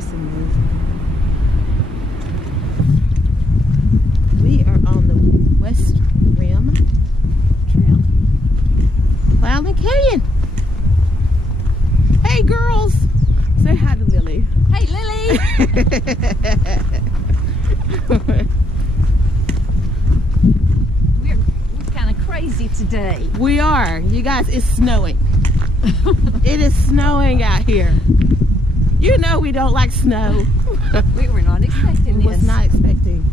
that's a move. We are on the West Rim Trail. Cloudland Canyon. Hey girls! Say hi to Lily. Hey Lily! we're kind of crazy today. We are. You guys, it's snowing. It is snowing out here. You know we don't like snow. We were not expecting this. Was not expecting.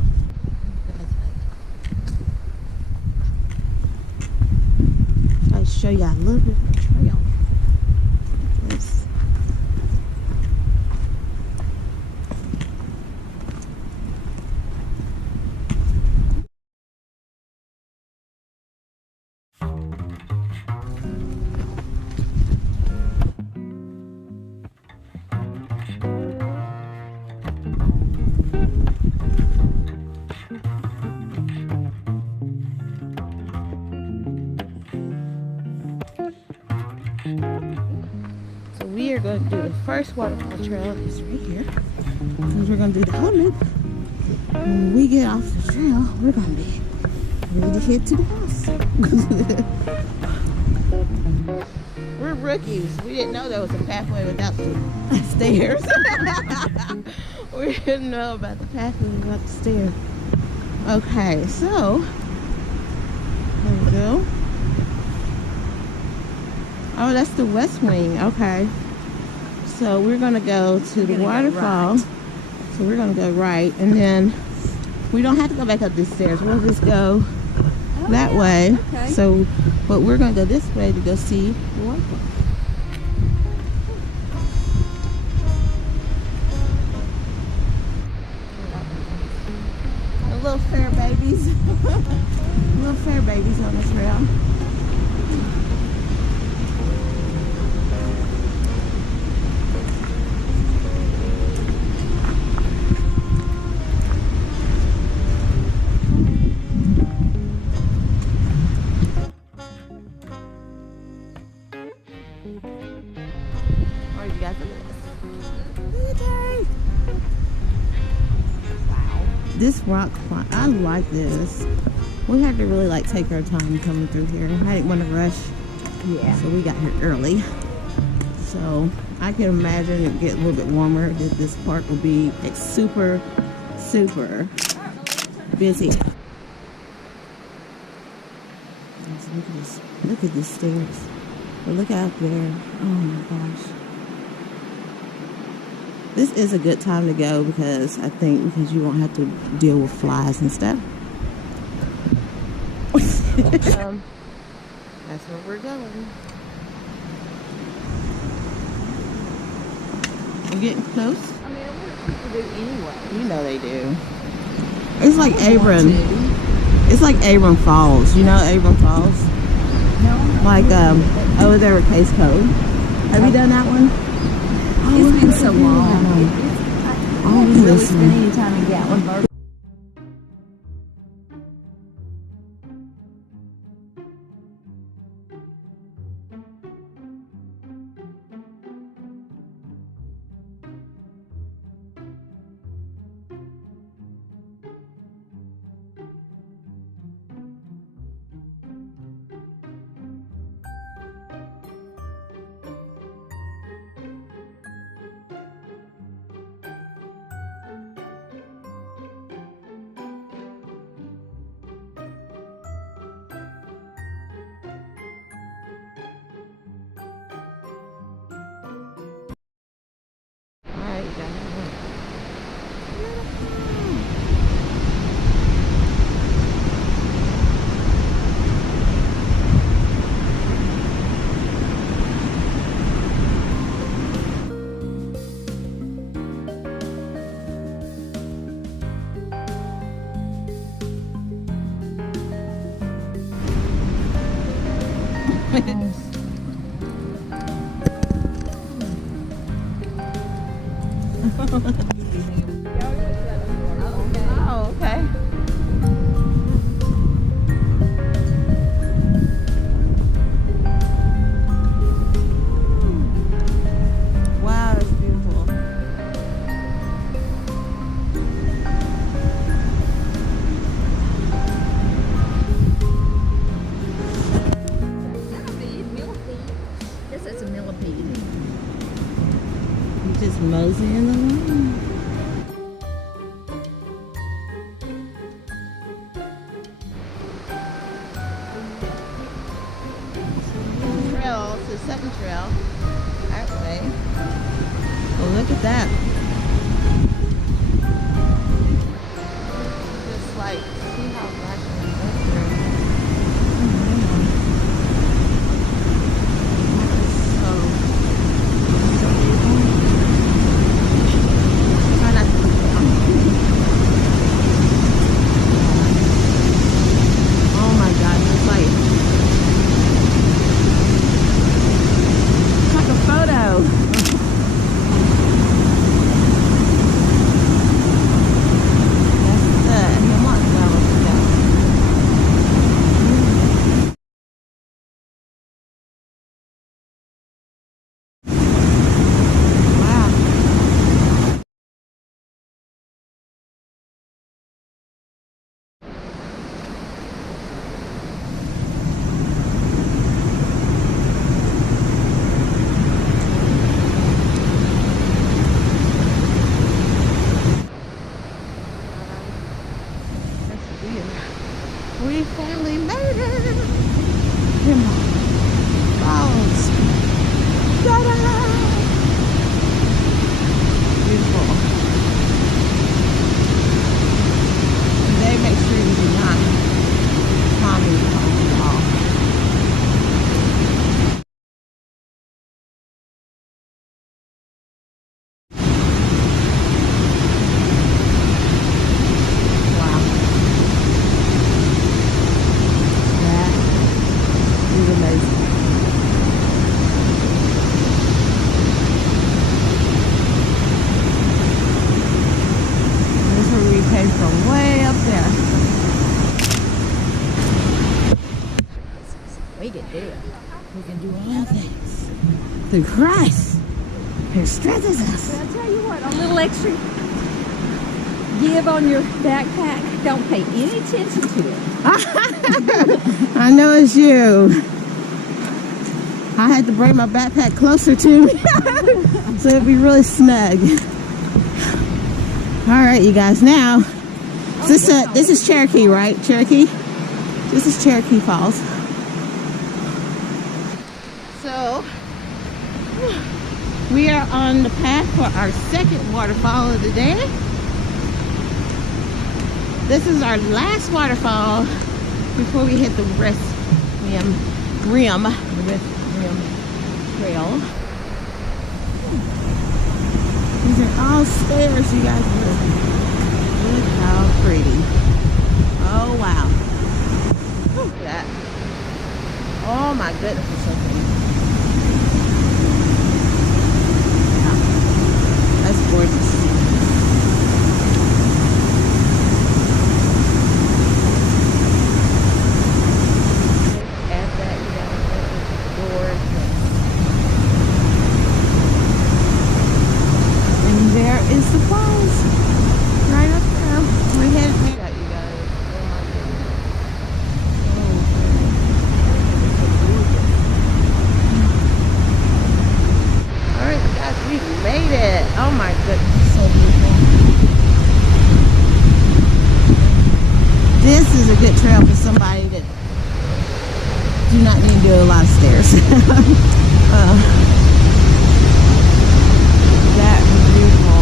I'll show you a little bit of the trail. This. We are going to do the first waterfall trail is right here. Because we're going to do the whole loop. When we get off the trail, we're going to be ready to head to the house. We're rookies. We didn't know there was a pathway without the stairs. We didn't know about the pathway without the stairs. Okay, so there we go. Oh, that's the west wing. Okay. So we're going to go to the waterfall. So we're going to go right. And then we don't have to go back up these stairs. We'll just go that way. Okay. So, but we're going to go this way to go see the waterfall. The little fair babies. Little fair babies on the trail. This rock climb, I like this. We had to really like take our time coming through here. I didn't want to rush. Yeah. So we got here early. So I can imagine it get a little bit warmer. This park will be like super, super busy. Look at this. Look at these stairs. But look out there. Oh my gosh. This is a good time to go because I think because you won't have to deal with flies and stuff. That's where we're going. We're getting close. I mean, what do people do anyway? You know they do. It's like Abram. It's like Abram Falls. You know Abram Falls? No. Like over there with Case Cove. Have you done that one? It's been so long. I haven't really listen. spent any time in Gatlinburg. Oh, okay. Wow, that's beautiful. through Christ who strengthens us. But I'll tell you what, a little extra give on your backpack. Don't pay any attention to it. I know it's you. I had to bring my backpack closer to me so it'd be really snug. All right, you guys. Now, this is Cherokee, right? Cherokee. This is Cherokee Falls. So we are on the path for our second waterfall of the day. This is our last waterfall before we hit the Rim Trail. These are all stairs, you guys. Look how pretty. Oh wow. Look at that. Oh my goodness, it's so pretty. Yeah. That's gorgeous. Is the falls right up there. We're headed to that, you guys. Oh my goodness. Oh, alright, guys, we made it. Oh my goodness, so beautiful. This is a good trail for somebody that do not need to do a lot of stairs. That was beautiful.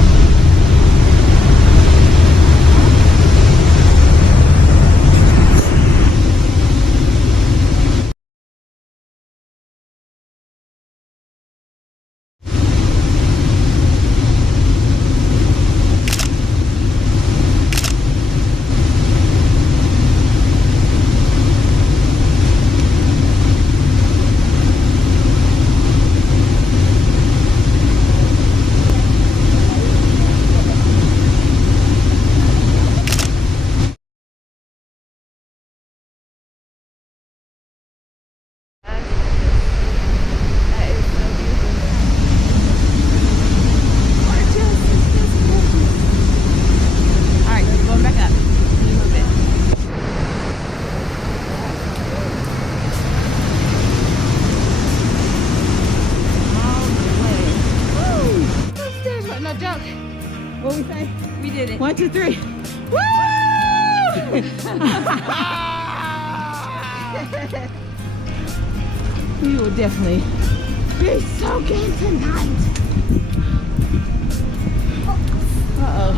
What we say? We did it. 1, 2, 3. Woo! We will definitely be soaking tonight. Uh-oh.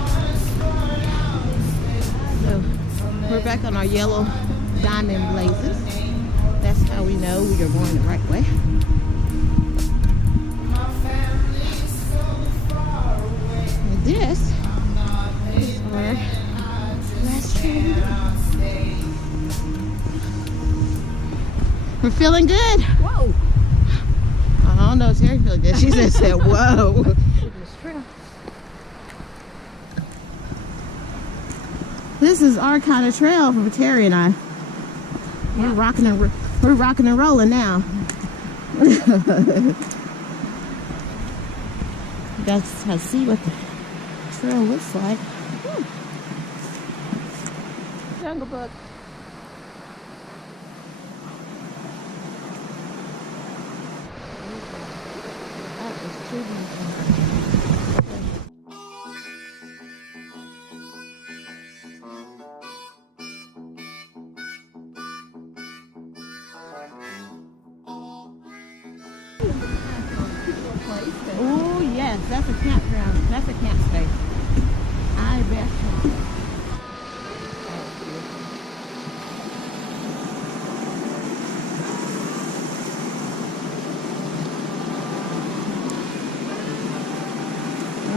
So, we're back on our yellow diamond blazes. That's how we know we are going the right way. And this is our last trail. We're feeling good. Whoa. I don't know, Terry feeling good. She just said, whoa. This is our kind of trail for Terry and I. We're rocking and rolling now. That's how to see what the trail looks like. Jungle Book. That is too beautiful. Oh yes, that's a campground. That's a camp space. I bet you.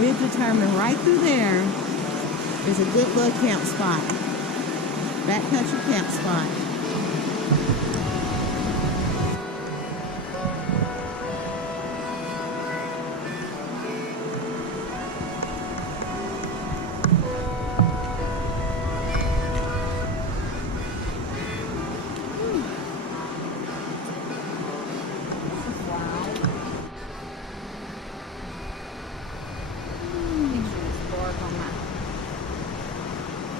We've determined right through there is a good little camp spot. Backcountry camp spot.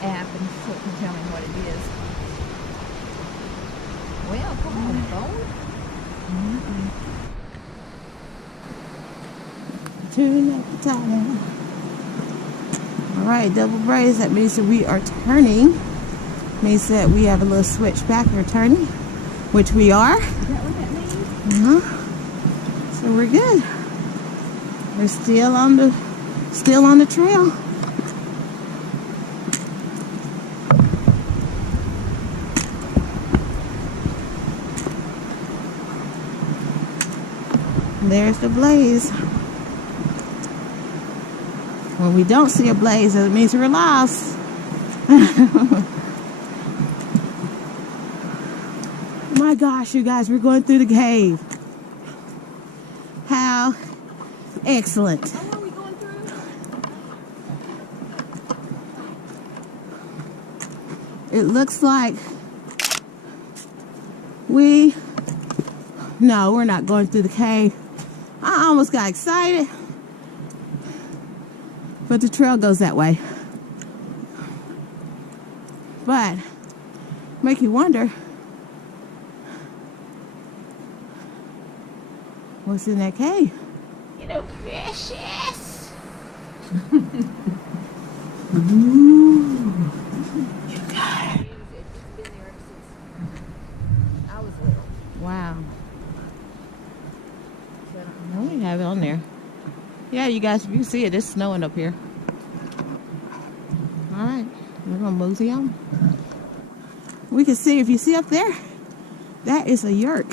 app and so it can tell me what it is. Well, come on, phone. Turn up the tire. All right, double braids. That means that we are turning. Means that we have a little switch back. We're turning, which we are. Is that what that means? So we're good. We're still on the trail. There's the blaze. When we don't see a blaze, it means we're lost. My gosh, you guys, we're going through the cave. How excellent. How are we going through? It looks like no, we're not going through the cave. I almost got excited. But the trail goes that way. But make you wonder what's in that cave. You know, precious. Ooh. You got it. It's been there ever since I was little. Wow. No, we have it on there. Yeah, you guys, if you see it, it's snowing up here. All right, we're gonna mosey on. We can see, if you see up there, that is a yerk.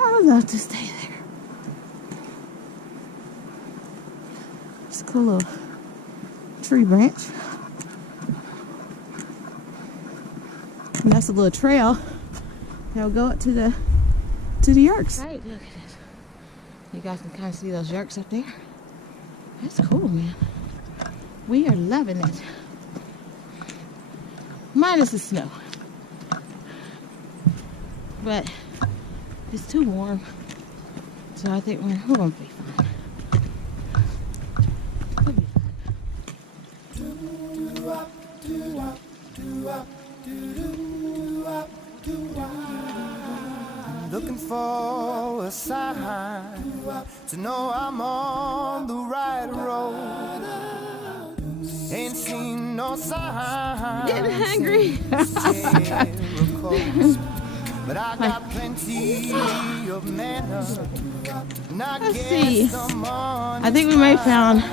I would love to stay there. It's a cool little tree branch. And that's a little trail that'll go up to the yerks. Right, look at this. You guys can kind of see those yerks up there. That's cool, man. We are loving it. Minus the snow. But it's too warm. So I think we're going to be fine. We'll be fine. Looking for a sign to know I'm on the right road. Ain't seen no sign. Getting hungry. But I got plenty of mana. Let's see. I think we may have found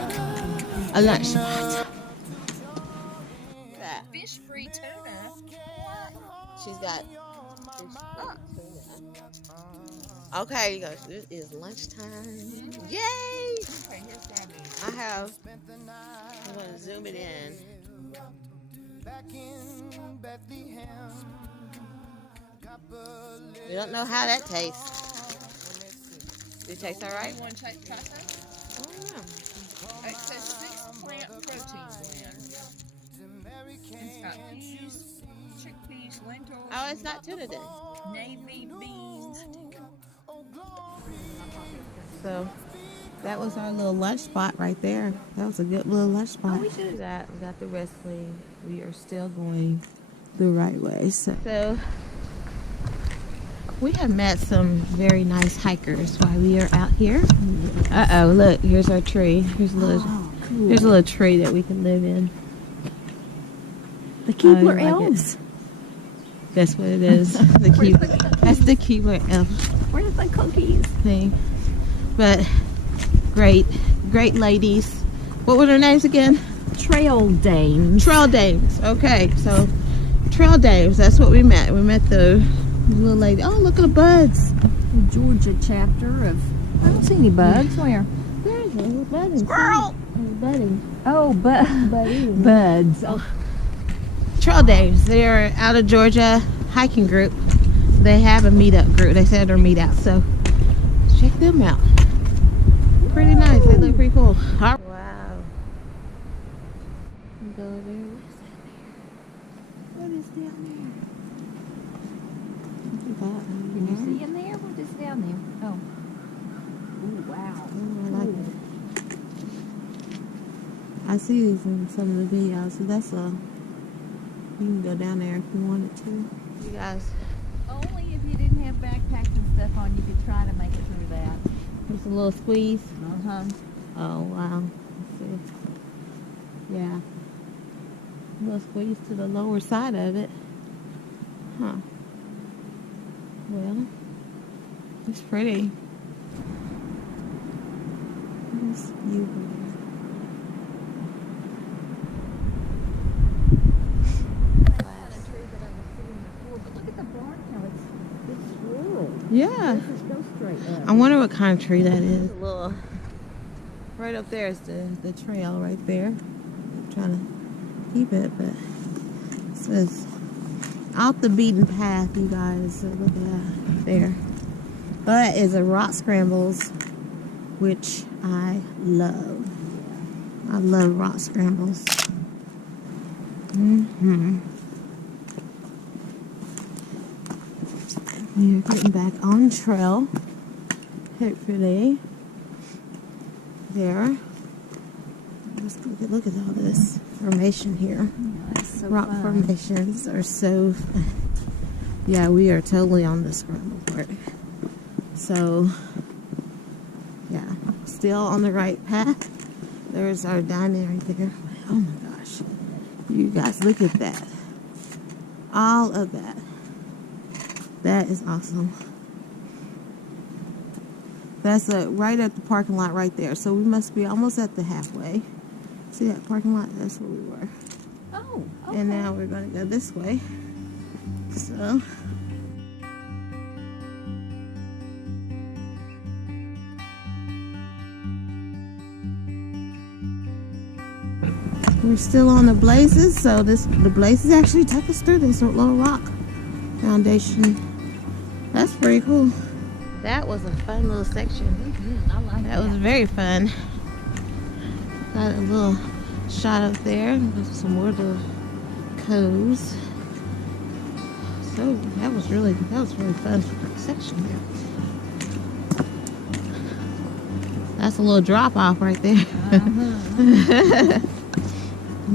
a lunch spot. Fish-free tuna. She's got fish. Okay, you guys, it is lunchtime. Yay! Okay, here's Daddy. I'm going to zoom it in. We don't know how that tastes. Does it taste all right? You want to try that? I don't know. It says 6 plant protein blend. It's got peas, chickpeas, lentils. Oh, it's not tuna then. Navy beans. So that was our little lunch spot right there. That was a good little lunch spot. Oh, we should do that. We got the wrestling. We are still going the right way. So we have met some very nice hikers while we are out here. Uh-oh, look, here's our tree. Here's a little tree that we can live in. The Keebler elves. That's what it is. That's the Keebler elf. Where's the cookies? Thing. But great ladies. What were their names again? Trail dames. Trail dames. Okay, so trail dames. That's what we met. We met the little lady. Oh, look at the buds. The Georgia chapter of. I don't see any bugs. Where? There's a budding. Squirrel. Budding. Oh, buds. Oh. Trail dames. They're out of Georgia hiking group. They have a meetup group. They said they're meet out. So check them out. Pretty nice. They look pretty cool. Wow. Go there. What is down there? Can you see in there? What is down there? Oh. Ooh, wow. I like it. I see these in some of the videos, so that's a. You can go down there if you wanted to. You guys. Only if you didn't have backpacks and stuff on, you could try to make it through that. Just a little squeeze. Uh-huh. Oh wow. Let's see. Yeah. A little squeeze to the lower side of it. Huh. Well, it's pretty. It's beautiful. Yeah. I wonder what kind of tree that is. A little, right up there is the trail right there. I'm trying to keep it, but it says off the beaten path, you guys. So look at that there. That is a rock scrambles, which I love. I love rock scrambles. We are getting back on trail. Hopefully. There. Just look at all this formation here. So rock fun. formations are so fun. Yeah, we are totally on the scramble part. So, yeah, still on the right path. There's our diamond right there. Oh my gosh. You guys, look at that. All of that. That is awesome. That's right at the parking lot right there. So we must be almost at the halfway. See that parking lot? That's where we were. Oh, okay. And now we're going to go this way. So. We're still on the blazes. So the blazes actually took us through this little rock foundation. That's pretty cool. That was a fun little section. I like That was very fun. Got a little shot up there. There's some more little coves. So that was really fun section there. That's a little drop off right there.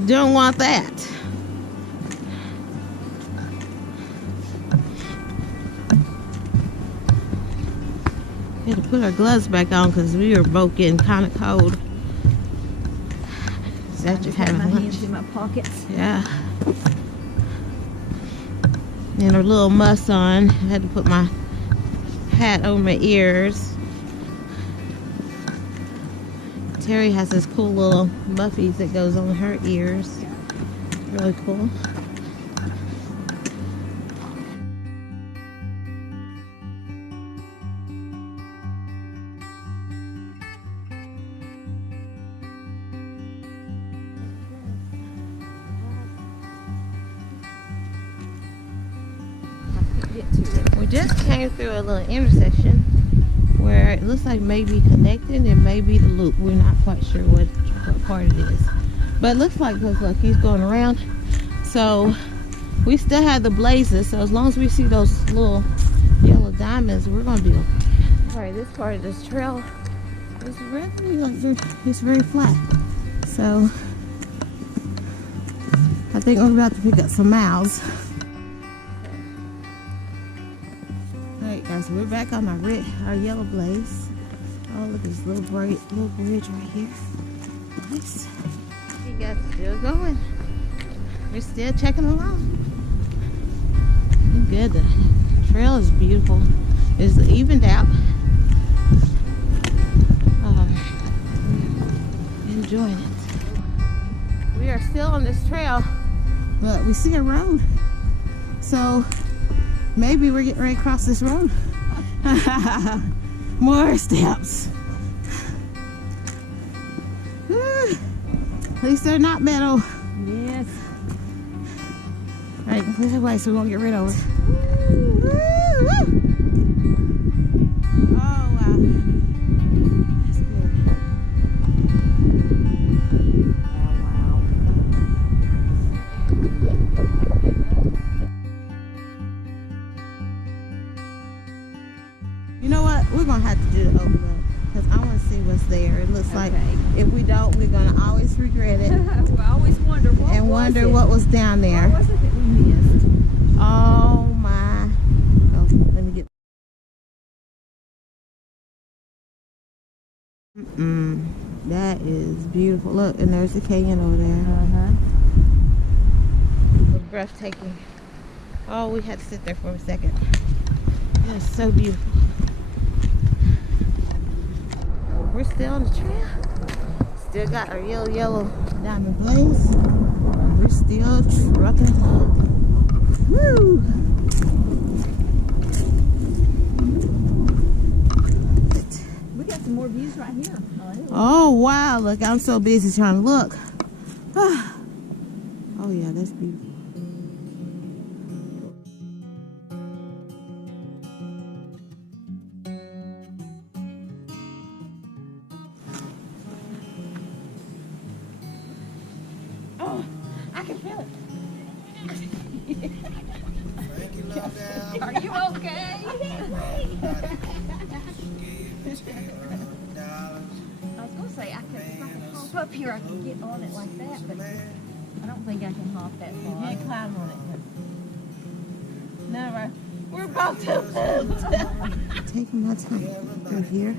Don't want that. We had to put our gloves back on because we were both getting kind of cold. I just had my hands in my pockets. Yeah. And a little muss on. I had to put my hat over my ears. Terry has this cool little muffies that goes on her ears. Really cool. We just came through a little intersection where it looks like maybe connected and maybe the loop. We're not quite sure what part it is. But it looks like, look, he's going around. So we still have the blazes. So as long as we see those little yellow diamonds, we're going to be okay. Alright, this part of this trail is really like, it's very flat. So I think we're about to pick up some miles. Alright guys, we're back on our yellow blaze. Oh, look at this little bridge right here. Nice. You guys still going. We're still checking along. Good. The trail is beautiful. It's evened out. Enjoying it. We are still on this trail, but we see a road. So maybe we're getting ready to cross this road. More steps. At least they're not metal. Yes. Alright, put it away so we won't get rid of it. Oh wow. That's good. You know what? We're gonna have to do the overload because I want to see what's there. It looks like if we don't, we're gonna always regret credit I always wonder what and was wonder it? what was down there. What was it that we missed? Oh my. Oh, let me get. That is beautiful. Look, and there's the canyon over there. It was breathtaking. Oh, we had to sit there for a second. It was so beautiful. We're still on the trail. Still got our yellow diamond blaze. We're still trucking along. Woo! We got some more views right here. Oh wow, look, I'm so busy trying to look. Oh yeah, that's beautiful. Oh, I can feel it. Are you okay? I was gonna say if I could hop up here, I could get on it like that, but I don't think I can hop that You far. can't climb on it. Never. We're about to lift. Taking my time through here.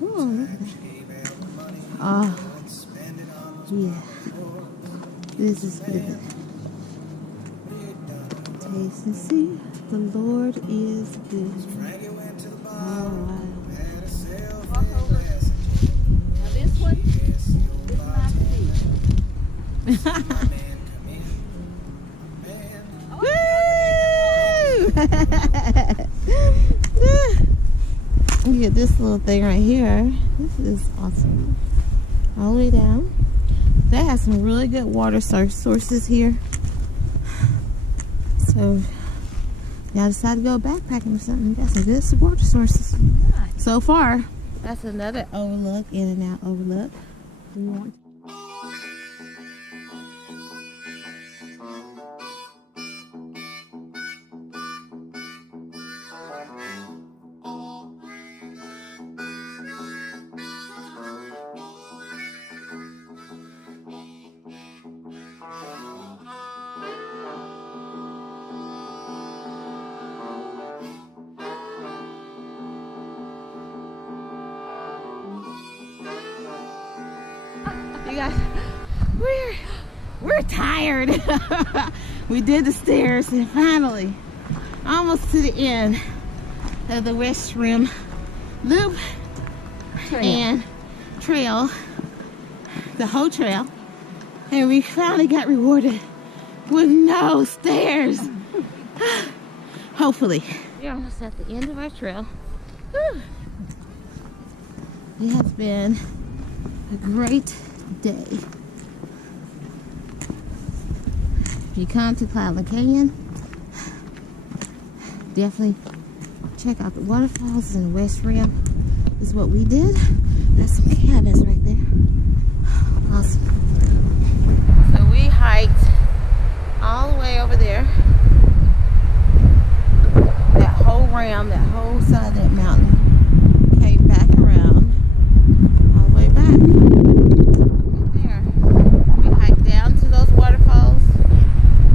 Oh, look at that. Oh, yeah. This is good. Taste and see. The Lord is good. Oh, wow. Walk over. Now this one is my seat. Look at this little thing right here. This is awesome. All the way down. They have some really good water sources here. So, y'all decide to go backpacking or something. You got some good water sources. Right. So far, that's another overlook, in and out overlook. We want. You guys, we're tired. We did the stairs and finally almost to the end of the West Rim Loop and trail, the whole trail, and we finally got rewarded with no stairs. Hopefully. We're almost at the end of our trail. Whew. It has been a great day. If you come to Cloudland Canyon, definitely check out the waterfalls in the West Rim. This is what we did. There's some cabins right there. Awesome. So we hiked all the way over there. That whole rim, that whole side of that mountain. Came back around all the way back. Right there. We hiked down to those waterfalls.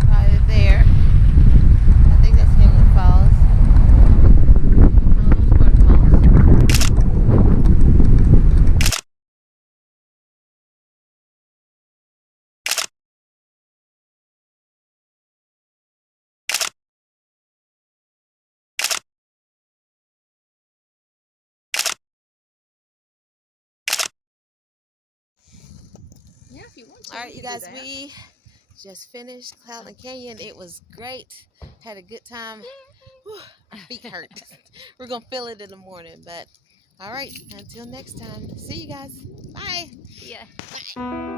Right there. I think that's Hemlock Falls. All those waterfalls. Yeah, if you want to. All right, you guys, can do that. we just finished Cloudland Canyon. It was great. Had a good time. Whew, my feet hurt. We're going to feel it in the morning. But all right, until next time. See you guys. Bye. Yeah. Bye.